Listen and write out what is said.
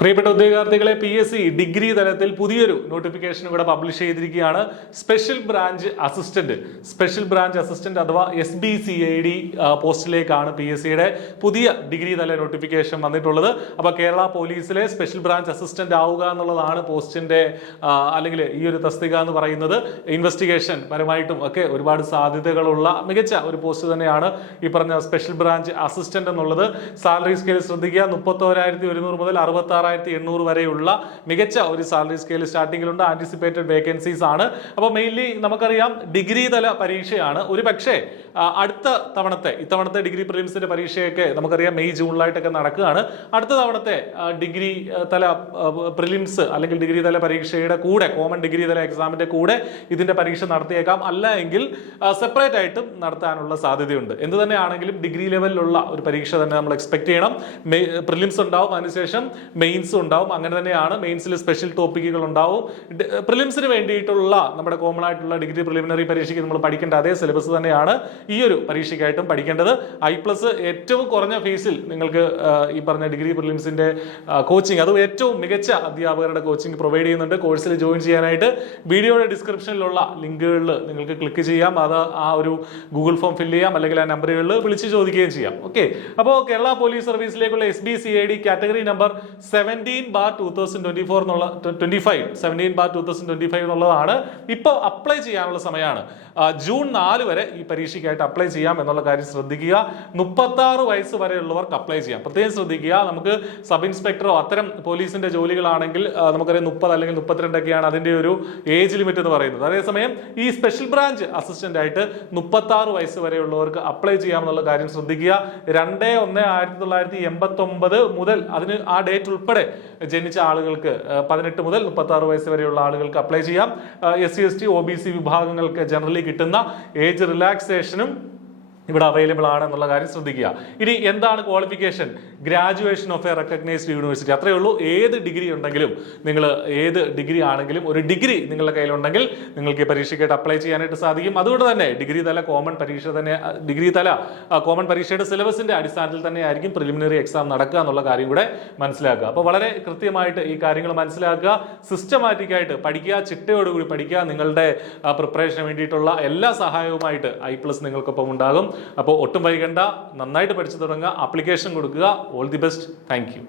പ്രിയപ്പെട്ട ഉദ്യോഗാർത്ഥികളെ PSC degree തലത്തിൽ പുതിയൊരു നോട്ടിഫിക്കേഷൻ ഇവിടെ പബ്ലിഷ് ചെയ്തിരിക്കുകയാണ്. സ്പെഷ്യൽ ബ്രാഞ്ച് അസിസ്റ്റന്റ് അഥവാ SBCID പോസ്റ്റിലേക്കാണ് PSCയുടെ പുതിയ ഡിഗ്രി തല നോട്ടിഫിക്കേഷൻ വന്നിട്ടുള്ളത്. അപ്പോൾ കേരള പോലീസിലെ സ്പെഷ്യൽ ബ്രാഞ്ച് അസിസ്റ്റന്റ് ആവുക എന്നുള്ളതാണ് പോസ്റ്റിന്റെ അല്ലെങ്കിൽ ഈ ഒരു തസ്തിക എന്ന് പറയുന്നത്. ഇൻവെസ്റ്റിഗേഷൻ പരമായിട്ടും ഒക്കെ ഒരുപാട് സാധ്യതകളുള്ള മികച്ച ഒരു പോസ്റ്റ് തന്നെയാണ് ഈ പറഞ്ഞ സ്പെഷ്യൽ ബ്രാഞ്ച് അസിസ്റ്റന്റ് എന്നുള്ളത്. സാലറി സ്കെയിൽ ശ്രദ്ധിക്കുക, 31,100 മുതൽ 66,800 വരെയുള്ള മികച്ച ഒരു സാലറി സ്കെയിൽ സ്റ്റാർട്ടിങ്ങിലുണ്ട്. ആന്റിസിപ്പേറ്റഡ് വേക്കൻസീസ് ആണ്. അപ്പോൾ മെയിൻലി നമുക്കറിയാം ഡിഗ്രി തല പരീക്ഷയാണ്. ഒരു പക്ഷേ അടുത്ത ഇത്തവണത്തെ ഡിഗ്രി പ്രിലിംസിന്റെ പരീക്ഷയൊക്കെ നമുക്കറിയാം മെയ് ജൂണിലായിട്ടൊക്കെ നടക്കുകയാണ്. അടുത്ത തവണത്തെ ഡിഗ്രി തല പ്രിലിംസ് അല്ലെങ്കിൽ ഡിഗ്രി തല പരീക്ഷയുടെ കൂടെ കോമൺ ഡിഗ്രി തല എക്സാമിന്റെ കൂടെ ഇതിന്റെ പരീക്ഷ നടത്തിയേക്കാം. അല്ല എങ്കിൽ സെപ്പറേറ്റ് ആയിട്ടും നടത്താനുള്ള സാധ്യതയുണ്ട്. എന്ത് തന്നെയാണെങ്കിലും ഡിഗ്രി ലെവലിലുള്ള ഒരു പരീക്ഷ തന്നെ നമ്മൾ എക്സ്പെക്ട് ചെയ്യണം. പ്രിലിംസ് ഉണ്ടാവും, അതിനുശേഷം മെയിൻസും ഉണ്ടാവും. അങ്ങനെ തന്നെയാണ്. മെയിൻസിൽ സ്പെഷ്യൽ ടോപ്പിക്കുകൾ ഉണ്ടാവും. പ്രിലിംസിന് വേണ്ടിയിട്ടുള്ള നമ്മുടെ കോമൺ ആയിട്ടുള്ള ഡിഗ്രി പ്രിലിമിനറി പരീക്ഷയ്ക്ക് നമ്മൾ പഠിക്കേണ്ട അതേ സിലബസ് തന്നെയാണ് ഈ ഒരു പരീക്ഷയ്ക്കായിട്ടും പഠിക്കേണ്ടത്. I+ ഏറ്റവും കുറഞ്ഞ ഫീസിൽ നിങ്ങൾക്ക് ഈ പറഞ്ഞ ഡിഗ്രി പ്രിലിംസിന്റെ കോച്ചിങ്, അത് ഏറ്റവും മികച്ച അധ്യാപകരുടെ കോച്ചിങ് പ്രൊവൈഡ് ചെയ്യുന്നുണ്ട്. കോഴ്സിൽ ജോയിൻ ചെയ്യാനായിട്ട് വീഡിയോയുടെ ഡിസ്ക്രിപ്ഷനിലുള്ള ലിങ്കുകളിൽ നിങ്ങൾക്ക് ക്ലിക്ക് ചെയ്യാം. അത് ആ ഒരു ഗൂഗിൾ ഫോം ഫില്ല് ചെയ്യാം, അല്ലെങ്കിൽ ആ നമ്പറുകളിൽ വിളിച്ച് ചോദിക്കുകയും ചെയ്യാം. ഓക്കെ, അപ്പോൾ കേരള പോലീസ് സർവീസിലേക്കുള്ള SBCID കാറ്റഗറി നമ്പർ 17/2025 എന്നുള്ളതാണ്. ഇപ്പോൾ അപ്ലൈ ചെയ്യാനുള്ള സമയമാണ്. ജൂൺ 4 വരെ ഈ പരീക്ഷയ്ക്കായിട്ട് അപ്ലൈ ചെയ്യാം എന്നുള്ള കാര്യം ശ്രദ്ധിക്കുക. 36 വയസ്സ് വരെയുള്ളവർക്ക് അപ്ലൈ ചെയ്യാം. പ്രത്യേകം ശ്രദ്ധിക്കുക. നമുക്ക് സബ് ഇൻസ്പെക്ടറോ അത്തരം പോലീസിന്റെ ജോലികളാണെങ്കിൽ നമുക്കറിയാം 30 അല്ലെങ്കിൽ 32 ഒക്കെയാണ് അതിന്റെ ഒരു ഏജ് ലിമിറ്റ് എന്ന് പറയുന്നത്. അതേസമയം ഈ സ്പെഷ്യൽ ബ്രാഞ്ച് അസിസ്റ്റന്റ് ആയിട്ട് 36 വയസ്സ് വരെയുള്ളവർക്ക് അപ്ലൈ ചെയ്യാമെന്നുള്ള കാര്യം ശ്രദ്ധിക്കുക. 2/1/1989 മുതൽ അതിന് ആ ഡേറ്റ് ഉൾപ്പെടെ ജനിച്ച ആളുകൾക്ക് 18 മുതൽ 36 വയസ്സ് വരെയുള്ള ആളുകൾക്ക് അപ്ലൈ ചെയ്യാം. SC ST OBC വിഭാഗങ്ങൾക്ക് ജനറലി കിട്ടുന്ന ഏജ് റിലാക്സേഷനും ഇവിടെ അവൈലബിൾ ആണ് എന്നുള്ള കാര്യം ശ്രദ്ധിക്കുക. ഇനി എന്താണ് qualification? Graduation of A recognised university, അത്രയേ ഉള്ളൂ. ഏത് ഡിഗ്രി ഉണ്ടെങ്കിലും, നിങ്ങൾ ഏത് ഡിഗ്രി ആണെങ്കിലും ഒരു ഡിഗ്രി നിങ്ങളുടെ കയ്യിലുണ്ടെങ്കിൽ നിങ്ങൾക്ക് ഈ പരീക്ഷയ്ക്കായിട്ട് അപ്ലൈ ചെയ്യാനായിട്ട് സാധിക്കും. അതുകൊണ്ട് തന്നെ ഡിഗ്രി തല കോമൺ പരീക്ഷയുടെ സിലബസിന്റെ അടിസ്ഥാനത്തിൽ തന്നെ ആയിരിക്കും പ്രിലിമിനറി എക്സാം നടക്കുക എന്നുള്ള കാര്യം കൂടെ മനസ്സിലാക്കുക. അപ്പോൾ വളരെ കൃത്യമായിട്ട് ഈ കാര്യങ്ങൾ മനസ്സിലാക്കുക, സിസ്റ്റമാറ്റിക് ആയിട്ട് പഠിക്കുക, ചിട്ടയോടുകൂടി പഠിക്കുക. നിങ്ങളുടെ പ്രിപ്പറേഷന് വേണ്ടിയിട്ടുള്ള എല്ലാ സഹായവുമായിട്ട് I+ നിങ്ങൾക്കൊപ്പം ഉണ്ടാകും. അപ്പോൾ ഒട്ടും വൈകണ്ട, നന്നായിട്ട് പഠിച്ചു തുടങ്ങുക, ആപ്ലിക്കേഷൻ കൊടുക്കുക. All the best. Thank you.